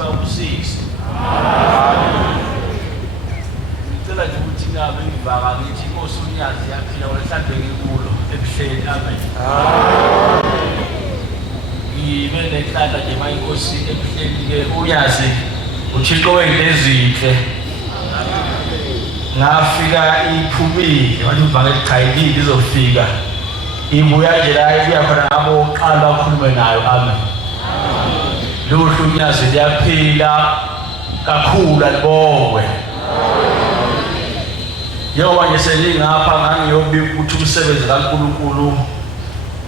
sibabusise. Ngicela nje ukuthi ngabe ngivaka ngithi inkosi uNyazi yaphila wehlandwe ngikulo ebuhleni. Amen. Ngibe nehlala nje mayinkosi ebuhleni ke uyazi uThixo wenze ezinhle. Ngafika iphumile wathi uvanga eqhayilile izofika. Ibuya nje la ibuya khona ngabo oqala bakhulume nayo. Amen. Luhlu uNyazi liyaphila kakhulu alibongwe. Njengoba nje selingapha ngangiyobika ukuthi umsebenzi kaNkulunkulu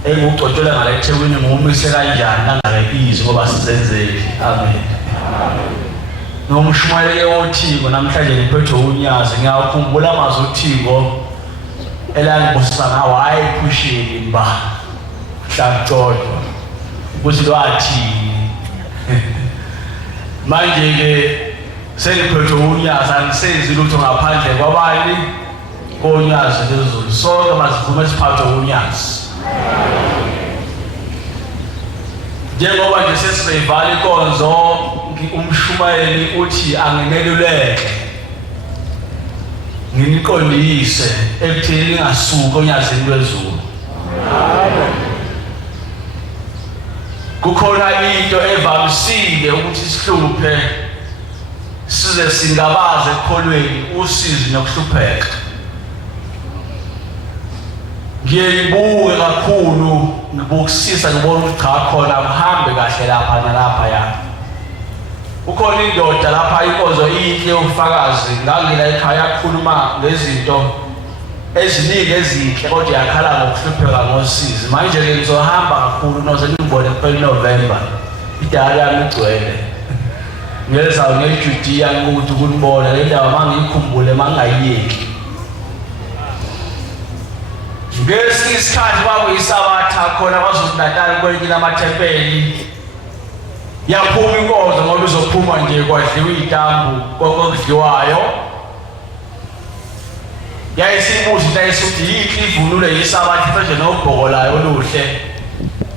engugcotshela ngala eThekwini ngomise kanjani nangale izwi ngoba sizenzeli. Amen. Nomshumayeli othiko namhlanje liphethwe uNyazi ngiyakhumbula amazwi othiko elangibusa ngawo ayiphushile imba hlangcotshwa ukuthi lwathi manje ke seliphethwe uNyazi angisenzi lutho ngaphandle kwabani koNyazi lezulu sonke masivume siphathwe uNyazi. Njengoba nje sesiyivala inkonzo umshumayeli uthi angineluleke nginiqondise ekutheni ngasuka onyazini lwezulu. Kukhona into evamisile ukuthi sihluphe size singabaze ekholweni usizi nokuhlupheka. Ngiyibuke kakhulu ngibukisisa ngibona ukuthi cha khona kuhambe kahle lapha nalapha ya. Ukhona indoda lapha inkonzo inhle ufakazi ngangila ekhaya yakhuluma ngezinto eziningi ezinhle kodwa yakhala ngokuhlupheka ngosizi. Manje ke ngizohamba kakhulu noze ngibone kuphela November idala yami igcwele. Ngeza ngeJudiya ukuthi kunibona le ndawo mangiyikhumbule mangayiyeki. Ngesikhathi isikhathi kwakuyisabatha khona kwaZulu-Natal kwelinye amathempeli yaphuma inkonzo ngoba izophuma nje kwadliwa izitambu kokudliwayo. Yayisibuza into ayisuthi yikho ivunulo yesabatha manje nobhokolayo oluhle.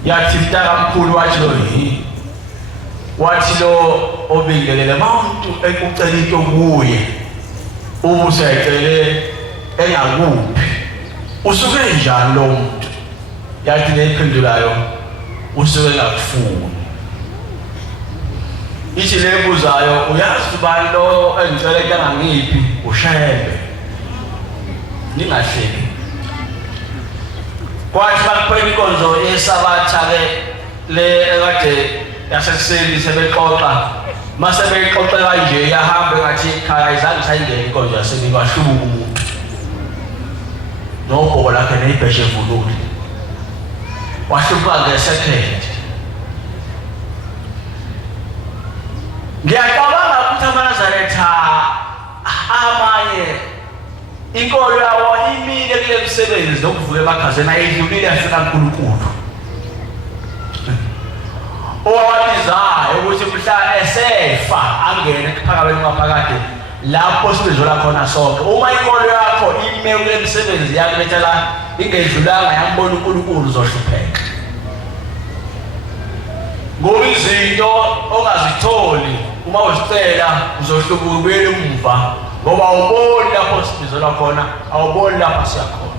Yathi mntakamkhulu wathi lo wathi lo obingelele abantu ekucela into kuye ubusayicele engakuphi usuke njani lo muntu. Yathi leyiphendulayo usuke engakufuni. Ithi lebuzayo uyazi ubani lo engicela into angangiphi ushebe ningahleki. Kwathi bakuphela inkonzo yesabatha ke le ekade yasekuseni sebexoxa mase beyixoxe kanje yahamba ngathi ekhaya izange sayingena inkonzo yaseni kwahlubuka umuntu nobhoko lakhe neyibheshe evulule wahlubuka ngesecond. Ngiyacabanga ukuthi amaNazaretha amanye inkolo yawo imile kule msebenzi nokuvuka emakhazeni ayidlulile yafika uNkulunkulu. Owabizayo ukuthi mhla esefa angene kuphakabeni ngaphakade lapho sibezola khona sonke. Uma inkolo yakho ime kule msebenzi yakho bethela ingedlulanga yambona uNkulunkulu uzohlupheka. Ngoba izinto ongazitholi uma uzicela uzohlubuka ubuyele umva ngoba awuboni lapho sibizola khona awuboni lapho siyakhona.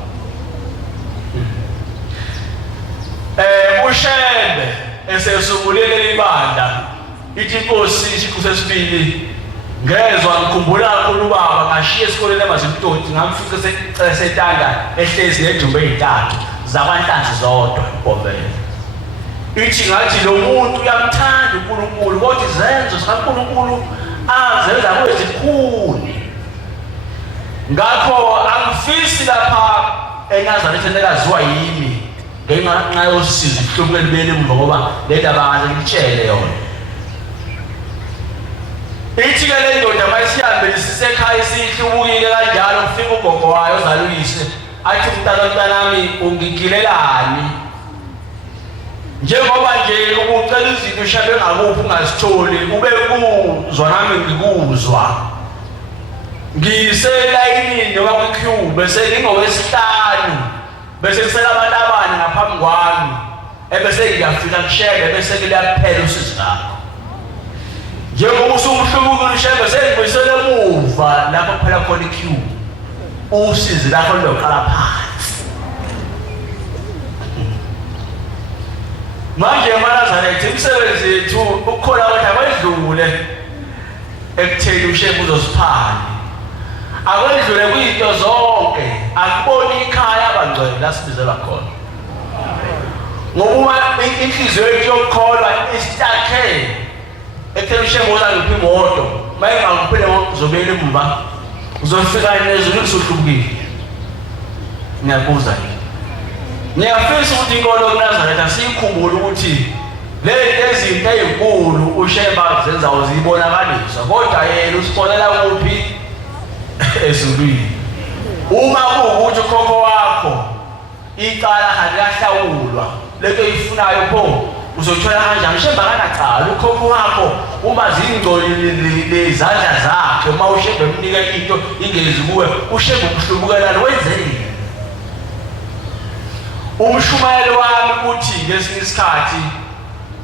Ushembe esesungulele ibandla ithi inkosi isiqu sesibili ngezwe ngikhumbula kakhulu ubaba ngashiya esikoleni eMazimtoti ngamfica setanda ehlezi nedumbe ezintathu zakwanhlanzi zodwa iBhomvele. Ithi ngathi lo muntu uyamthanda uNkulunkulu kodwa izenzo zikaNkulunkulu azenza kwezikhuni. Ngakho angifisi lapha eNazaretha nekaziwa yimi ngenxa yosizi kuhlubukela libele emva ngoba le ndaba ngaze ngitshele yona. Ithi ke le ndoda mayisihambe sisekhaya sihlubukile kanjalo ufika ugogo wayo ozaluyise athi mntanami ungigilelani njengoba nje ukucela izinto ushabe ngakuphi ungazitholi ube kuzwa nami ngikuzwa. Ngiselayinini noma ku-queue bese ngingowesihlanu bese kusela abantu abane ngaphambi kwami ebese ngiyafika ngishebe bese kuyaphela usizi lakho. njengoba usumhlubuka ushembe sengibuyisele emuva lapho kuphela khona iqueue usizi lakho loqala phansi manje eMalazaretha imisebenzi yethu ukukhona ukuthi akwedlule ekutheni ushembe uzosiphana akwedlule kuyinto zonke akuboni ikhaya abangcwele la sibizelwa khona ngoba inhliziyo yethu yokukholwa istakhe ekutheni ushembe uzangiphi imoto mayengangiphi imoto uzobuyela emumva uzofika nezulu usuhlubukile ngiyabuza ngiyafisa ukuthi inkolo kuNazaretha siyikhumbule ukuthi lezi ezinto ezinkulu ushembe azenza uzibonakalisa kodwa yena usibonela kuphi ezulwini uma kuwukuthi ukhokho wakho icala alikahlawulwa lento eyifunayo pho uzothola kanjani ushembe akanacala ukhokho wakho uma zingcolile izandla zakhe uma ushembe emnika into ingezi kuwe ushembe ukuhlubukelana wenzeni umshumayelo wami uthi ngesinye isikhathi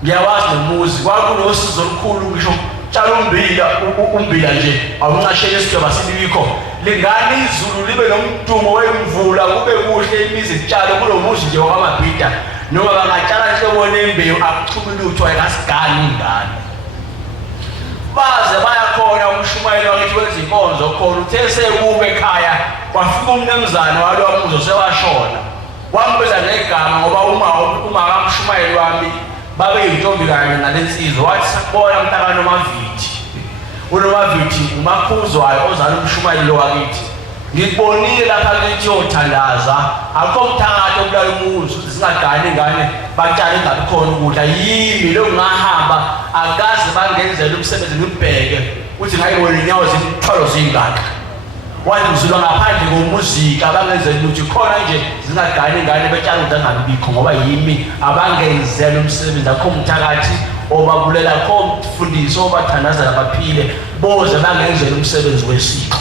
ngiyawazi nomuzi kwakunosizo olukhulu ngisho tshala umbila nje awuncashele isidaba silibikho lingani izulu libe nomdumo wemvula kube kuhle imizi itshalo kulo muzi nje wakwamabhida noma bangatshala inhlobo nembewu akuchumi lutho ayikasigani ingane baze bayakhona umshumayelo wakithi wezinkonzo khona uthe sekube ekhaya kwafika umnumzane walowo muzi sewashona wambeza negama ngoba uma akamshumayeli wami babe yintombi kanye nalensizwa wathi sakubona mntakano uMavithi uNomavithi umakhuzwayo ozala umshumayeli lo wakithi ngikubonile lapha kithi yothandaza akho mthakathi obulala umuzi singadani ingane batshale ingabe khona ukudla yimi lo ngahamba akaze bangenzela umsebenzi ngibheke uthi ngayibona inyawo zimthwalo zingaka wathi ngizulwa ngaphandle komuzika abangenzela ukuthi khona nje zingadani ingane betshala ukuthi angabikho ngoba yimi abangenzela umsebenzi akho mthakathi obabulela kho mfundiso obathandaza labaphile boze bangenzela umsebenzi wesiko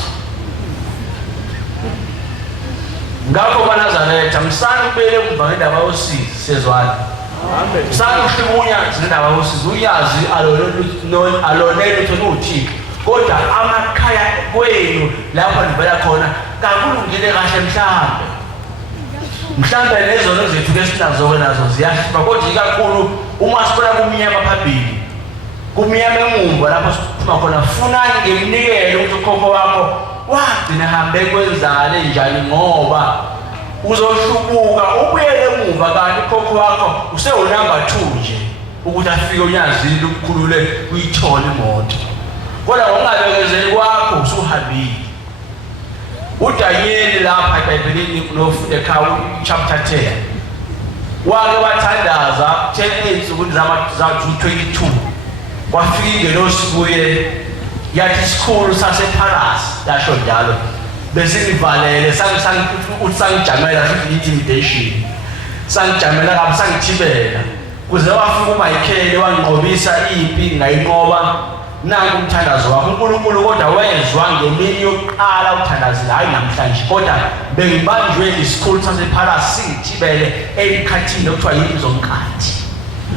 ngakho kaNazaretha msana ubele umva ngendaba yosizi sezwana amen msana uhlibunya ngendaba yosizi uyazi alonelo uthixo kodwa amakhaya kwenu lapho nivela khona kakulungile kahle mhlambe lezo zethu lesinazo nazo ziyahluka kodwa ikakhulu uma sibona kumnyama phambili kumnyama emumva lapho siphuma khona funani ngemnikelo ukuthi ukhokho wakho wagcina hambe kwenzakale njani ngoba uzohlubuka ubuyele emuva kanti ukhokho wakho usewunamba 2 nje ukuthi afike unyazile ukukhulule uyithole imoto kodwa ungabekezeli kwakho usuhambile uDanyeli lapha eBhayibhelini nofunde ekhaya chapter 10 wake wathandaza 10 insuku za 22 kwafika ingelosi kuye yathi isikhulu saseParas yasho njalo besinivalele sangijamela intimidation sangijamela kabi sangithibela kuze wafika uMichael wangiqobisa impi ngayinqoba nangu umthandazo wakho uNkulunkulu kodwa wezwa ngemini yokuqala uthandazile hayi namhlanje kodwa bengibanjwe isikhulu saseParas singithibele emkhathini okuthiwa yizomkhathi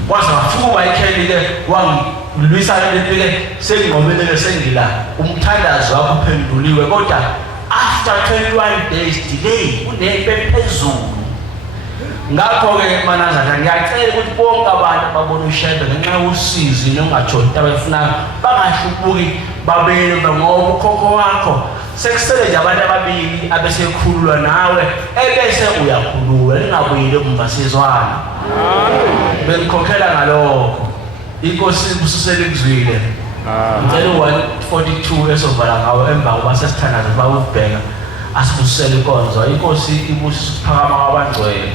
kwaze wafika uMichael ke wangilwisana lempike senginqomelele sengila umthandazo wakho uphenduliwe kodwa after 21 days delay unempe phezulu ngakho-ke manazana ngiyacela ukuthi bonke abantu babone ushembe ngenxa yosizi nongatholi into abayifunayo bangahlubuki babele ngoba ukhokho wakho sekusele nje abantu ababili abesekhululwa nawe ebese uyakhululwa lingabuyile emva sizwana benikhokhela ngalokho inkosi ususele kuzwile ngicela u-142 esovala ngawo emva kuba sesithandaza bakubheka asibusele inkonzo inkosi ibusisa ukuphakama kwabangcwele